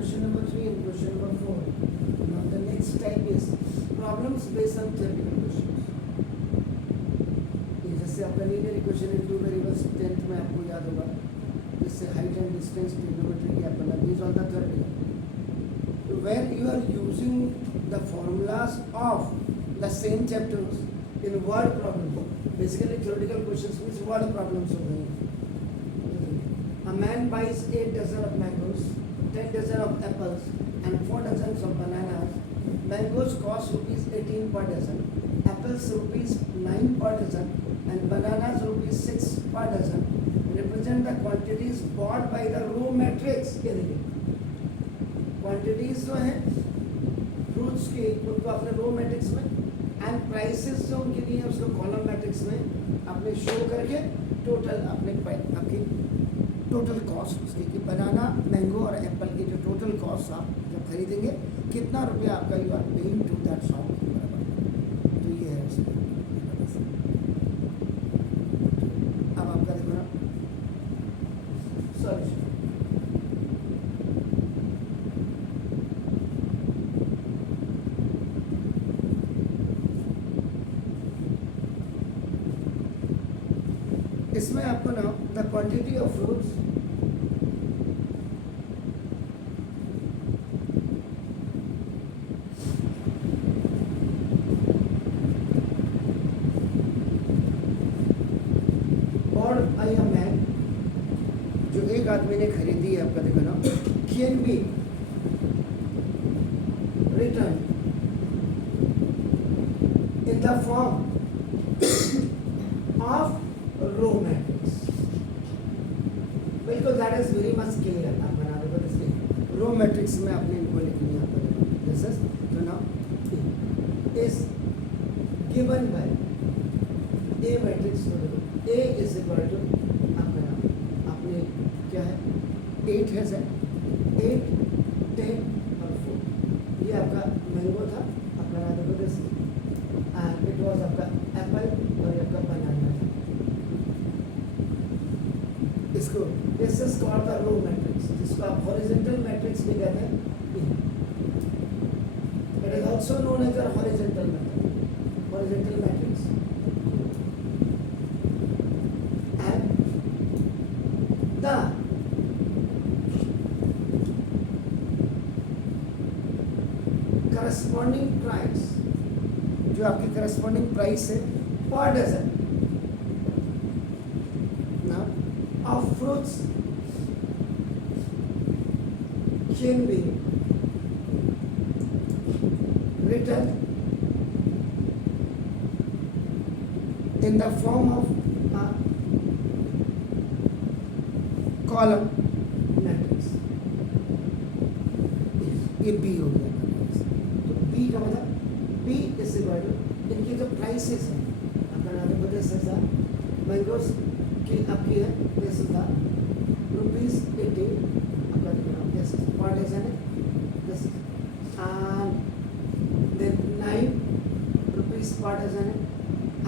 question number 3 and question number 4. Now the next type is problems based on theoretical questions. जैसे आपका linear equation in two variables 10th में आपको याद होगा, जिससे हाइट एंड डिस्टेंस ट्रिग्नोमेट्री की आपका these all the theoretical, where you are using the formulas of the same chapters in word problems. Basically theoretical questions means word problems हो गई. A man buys 8 dozen of mangoes, 10 dozen of apples, and 4 dozens of bananas. Mangoes cost rupees 18 per dozen, apples rupees 9 per dozen, and bananas rupees 6 per dozen. Represent the quantities bought by the row matrix. ये देखिए, quantities जो हैं fruits की उनको आपने row matrix में, and prices जो उनके लिए उसको column matrix में आपने show करके total आपने आपकी टोटल कॉस्ट उसकी कि बनाना मैंगो और एप्पल की जो टोटल कॉस्ट आप जब खरीदेंगे कितना रुपया आपका you are paying to that shop के बराबर. तो ये है उसमें. अब आपका देखो ना सॉल्यूशन. इसमें आपको ना द क्वांटिटी ऑफ फ्रूट्स और आई अ मैन जो एक आदमी ने खरीदी है आपका देखो ना can be written in the form of row matrix. बिल्कुल that is very much clear. आप बना दो इसमें रो मैट्रिक्स में आपने इनको लिखनी है. आपको दिस इज तो now is given by A matrix. तो ए इज इक्वल टू आपका नाम आपने क्या है 8 है सर 8 10 और 4. ये आपका मैंगो था. आप बना दो दिस एंड इट वाज आपका एप्पल और ये आपका बनाना था. इसको this is called the row matrix, जिसको आप हॉरिजॉन्टल मैट्रिक्स भी कहते हैं. It is also known as the horizontal matrix. Horizontal matrix and the corresponding price, जो आपकी करस्पॉन्डिंग प्राइस है per dozen of fruits can be written in the form of a column matrix. ये B हो गया. तो B का मतलब B is equal to इनकी जो प्राइसेस हैं आपका नाम बता सकता मैंगोस की आपकी है दिस इज द रुपीज 80 आपका देखो दिस इज पर डजन है this and then 9 rupees per dozen है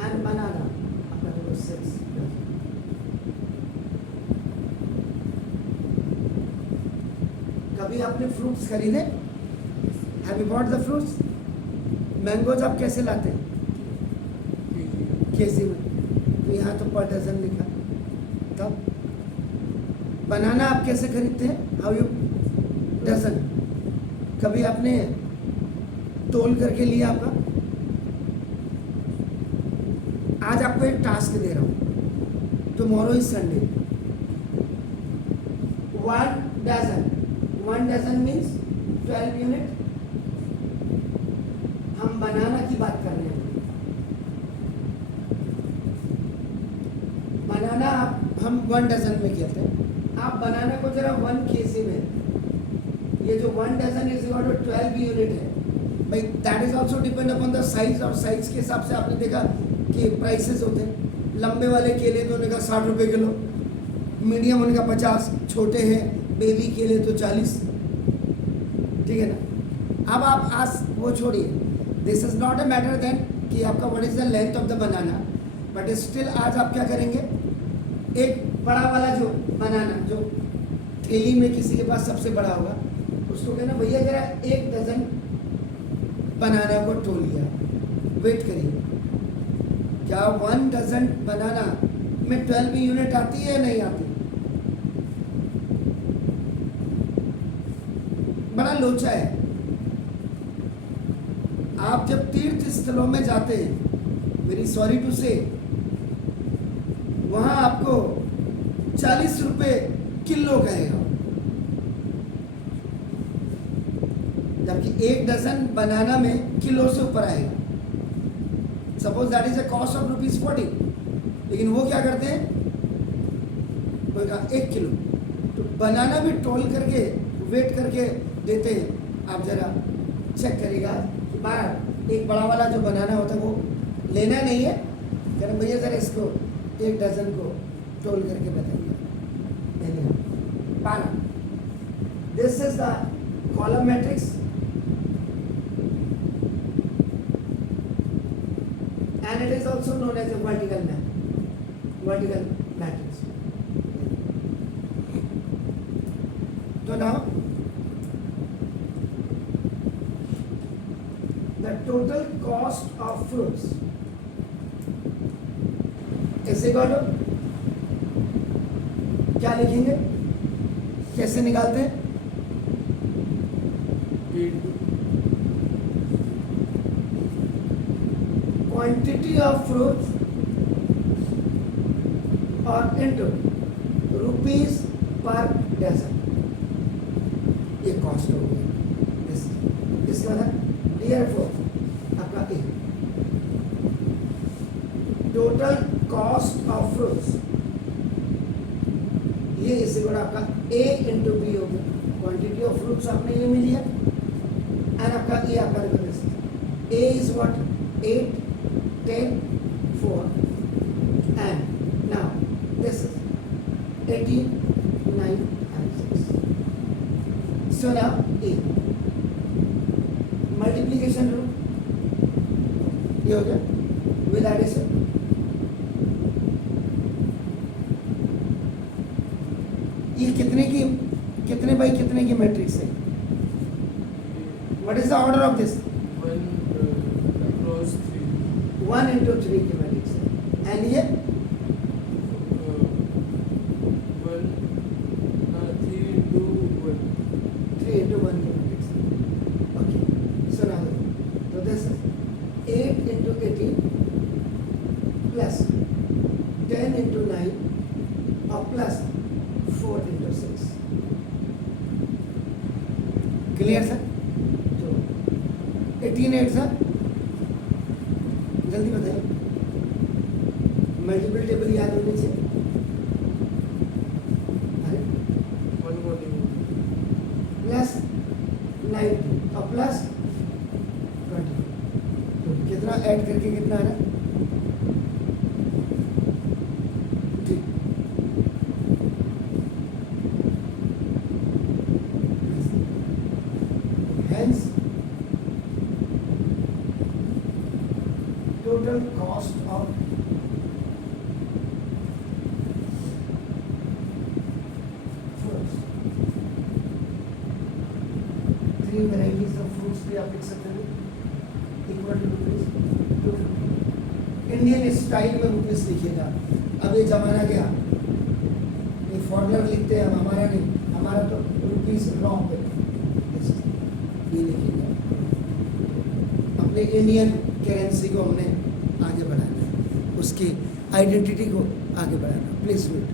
एंड बनाना आपका देखो 6. कभी आपने फ्रूट्स खरीदे? Have you bought the fruits? Mangoes आप कैसे लाते हैं? केजी में. तो यहाँ तो पर डजन लिखा. तब बनाना आप कैसे खरीदते हैं? How you dozen. कभी आपने तोल करके लिया आपका? आज आपको एक टास्क दे रहा हूं, tomorrow is Sunday. 1 dozen means 12 unit. हम बनाना की बात कर रहे हैं. बनाना हम 1 डजन में कहते हैं. आप बनाना को जरा 1 केजी में, ये जो 1 dozen is equal to 12 unit है भाई. That is also depend upon the size. और साइज के हिसाब से आपने देखा कि प्राइसेस होते हैं. लंबे वाले केले तो उन्होंने कहा 60 रुपये किलो, मीडियम उनका 50, छोटे हैं बेबी केले तो 40. ठीक है ना. अब आप आज वो छोड़िए, this is not a matter then कि आपका what is the length of the banana, but still आज आप क्या करेंगे, एक बड़ा वाला जो बनाना जो थैली में किसी के पास सबसे बड़ा होगा उसको कहना भैया जरा 1 डजन बनाना को तोल लिया, वेट करिए। क्या 1 डजन बनाना में 12 यूनिट आती है या नहीं आती? बड़ा लोचा है। आप जब तीर्थ स्थलों में जाते हैं, वेरी सॉरी टू से, वहां आपको 40 रुपए किलो कहेगा, जबकि 1 डजन बनाना में किलो से ऊपर आएगा। Suppose that is a cost of ₹40, लेकिन वो क्या करते हैं, वो कहा 1 किलो, तो बनाना भी तोल करके वेट करके देते हैं। आप जरा चेक करिएगा कि 12 एक बड़ा वाला जो बनाना होता है वो लेना नहीं है, कह रहे भैया जरा इसको 1 डजन को तोल करके बताइए। 12, this is the column matrix and it is also known as a vertical matrix. So now the total cost of fruits is equal to, क्या लिखेंगे, कैसे निकालते हैं? Quantity of fruits or into rupees per dozen, ये cost हो गया। इसके बाद therefore आपका ए टोटल कॉस्ट ऑफ फ्रूट्स, ये इसी को आपका ए इंटू बी हो गया। क्वांटिटी ऑफ फ्रूट्स आपने ये मिली है, एंड आपका ए आपका represent a is what, 8, 10, 4, and now this is 18, 9 and 6. So now A multiplication rule, ये हो गया with addition। ये कितने बाई कितने की मैट्रिक्स है? What is the order of this? 1 into 3 की मैट्रिक्स है, एंड ये 3 into 1 की मैट्रिक्स है। ओके, सो नाउ तो this is 8 into 18 plus 10 into 9 और प्लस 4 into 6। Clear sir? तो 18 8 सर, जल्दी बताइए, मल्टीपल टेबल याद होनी चाहिए। अरे प्लस 9 और प्लस 20, तो कितना ऐड करके कितना आ रहा है? ठीक, hence total cost of fruits, 3 varieties of fruits भी आप लिख सकते हैं, equal to ₹250। इंडियन स्टाइल में रुपीस लिखिएगा। अब ये जमाना गया, ये फॉर्मूला लिखते हैं हम, हमारा नहीं, हमारा तो रुपीस रॉन्ग पे ये लिखिएगा। अपने इंडियन करेंसी को हमने आगे बढ़ाना है, उसकी आइडेंटिटी को आगे बढ़ाना। Please wait.